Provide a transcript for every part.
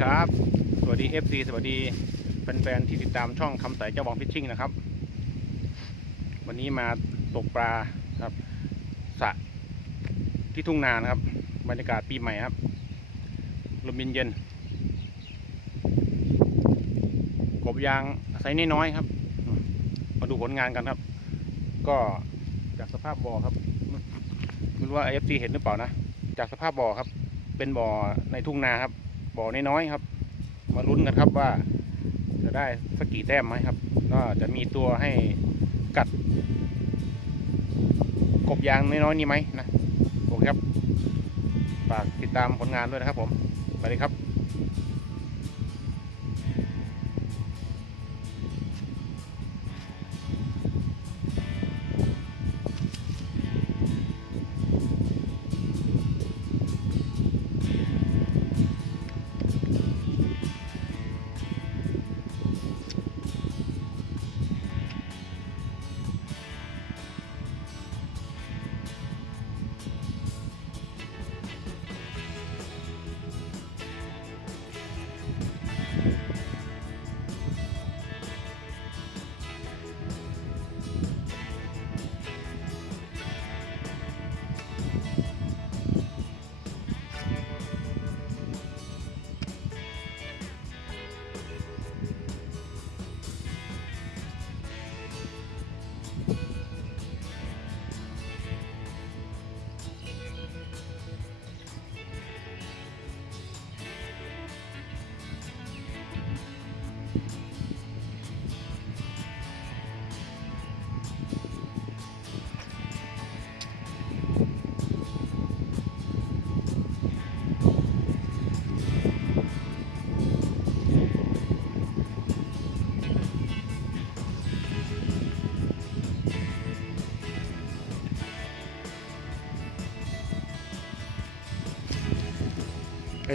ครับ สวัสดี FC สวัสดีแฟนๆที่ติดตามช่องคำใสเจ้าบองฟิชชิ่งนะครับ วันนี้มาตกปลาครับสระที่ทุ่งนานครับ บรรยากาศปีใหม่ครับลมเย็นๆกบยางไซส์น้อยๆครับ มาดูผลงานกันครับ ก็จากสภาพบ่อครับไม่รู้ว่า FC เห็นหรือเปล่านะ จากสภาพบ่อครับ เป็นบ่อในทุ่งนาครับ บ่อน้อยๆครับ มาลุ้นกันครับว่า จะได้สักกี่แต้มไหมครับ ก็จะมีตัวให้กัด กบยางน้อยๆนี่ไหมนะโอเคครับฝากติดตามผลงานด้วยนะครับผมไปเลยครับ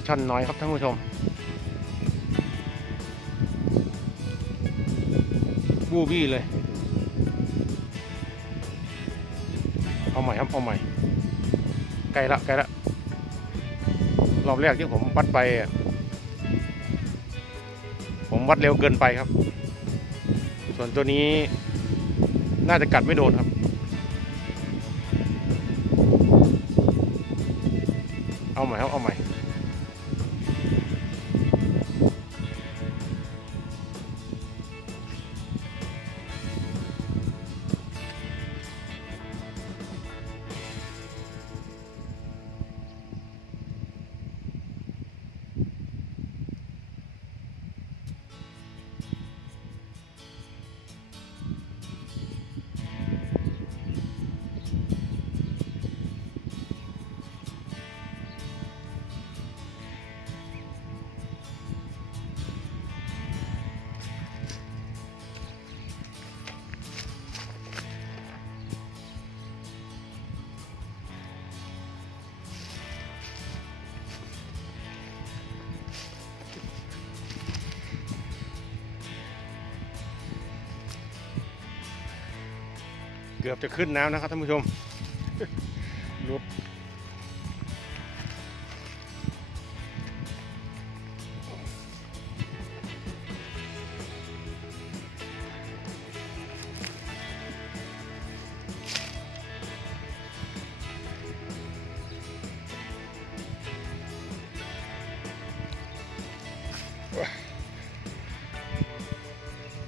ช่อนน้อยครับท่านผู้ชมบูบี้เลย เอาใหม่ครับเอาใหม่ใกล้ละใกล้ละรอบแรกที่ผมวัดไป ผมวัดเร็วเกินไปครับ ส่วนตัวนี้น่าจะกัดไม่โดนครับเอาใหม่ครับเอาใหม่ กือบจะขึ้นน้ำนะครับท่านผู้ชมลุด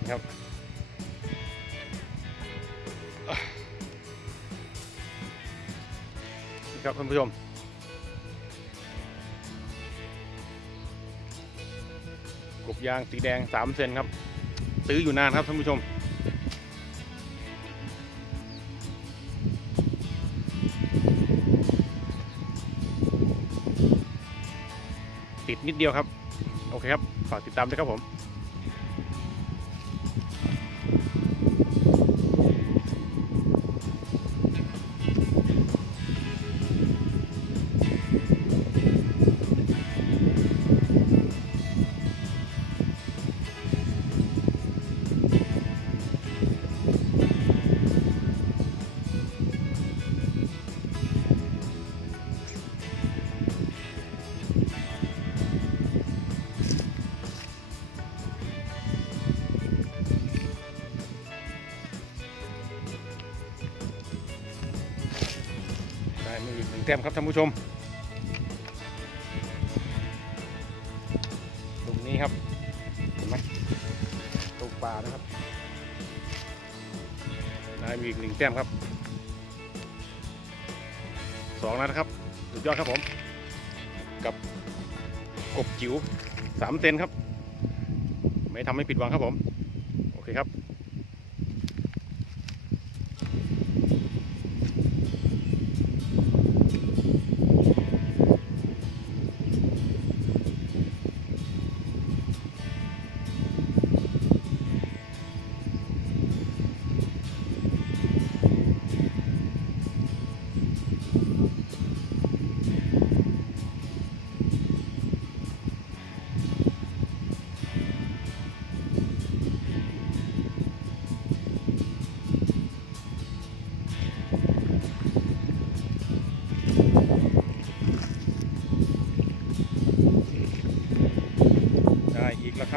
ครับ ครับท่านผู้ชม กบยางสีแดง 3 เซนครับ ซื้ออยู่นานครับท่านผู้ชม ติดนิดเดียวครับ โอเคครับ ฝากติดตามด้วยครับผม แต้มครับท่านผู้ชมตรงนี้ครับเห็นไหมตรงปลานะครับได้มีอีกหนึ่งแต้มครับสองแล้วนะครับสุดยอดครับผม กับกบจิ๋วสามเซนครับ ไม่ทำให้ผิดหวังครับผม โอเคครับ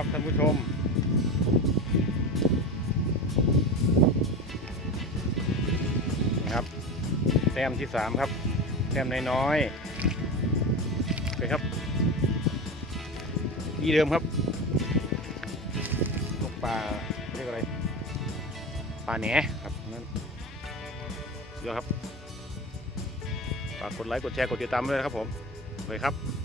ครับท่านผู้ชม นะครับ แต้มที่สามครับ แต้มน้อยๆโอเครับที่เดิมครับตกปลาเรียกอะไรปลาแหนครับนั่นเยอะครับฝากกดไลค์กดแชร์กดติดตามด้วยนะครับผมเลยครับ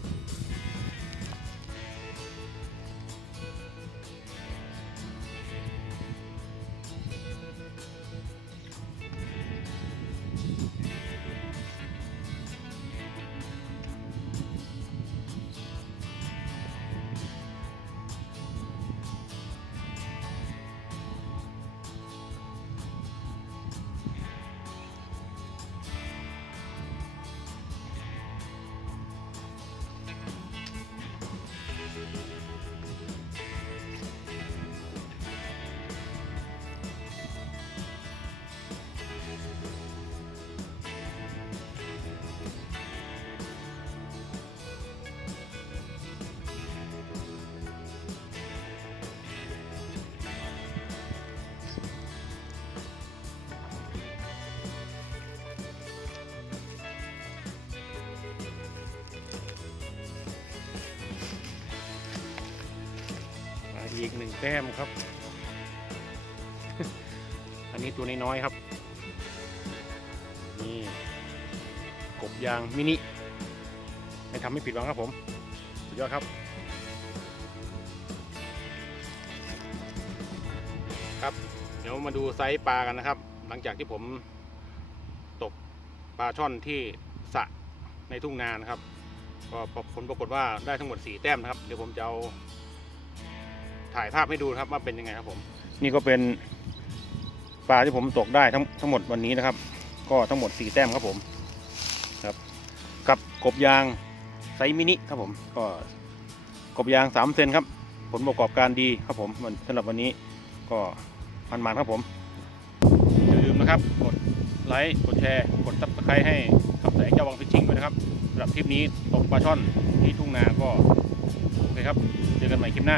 อีกหนึ่งแต้มครับ อันนี้ตัวน้อยๆครับ นี่ กบยางมินิ ไม่ทำให้ผิดหวังครับผม สุดยอดครับ ครับ เดี๋ยวมาดูไซส์ปลากันนะครับ หลังจากที่ผมตกปลาช่อนที่สะในทุ่งนานะครับก็ผลปรากฏว่าได้ทั้งหมด 4 แต้มนะครับ เดี๋ยวผมจะเอา ถ่ายภาพให้ดูครับว่าเป็นยังไงครับผม นี่ก็เป็นปลาที่ผมตกได้ทั้งทั้งหมดวันนี้นะครับ ก็ทั้งหมด4แต้มครับผมครับกับกบยางไซมินิครับผมก็กบยาง3เซนครับผลประกอบการดีครับผมสำหรับวันนี้ก็มันมันๆครับผมอย่าลืมนะครับกดไลค์กดแชร์กดซับสไครต์ให้ขับแสงเจ้าวังฟิชชิ่งด้วยนะครับสำหรับคลิปนี้ตกปลาช่อนที่ทุ่งนาก็โอเคครับ เจอกันใหม่คลิปหน้า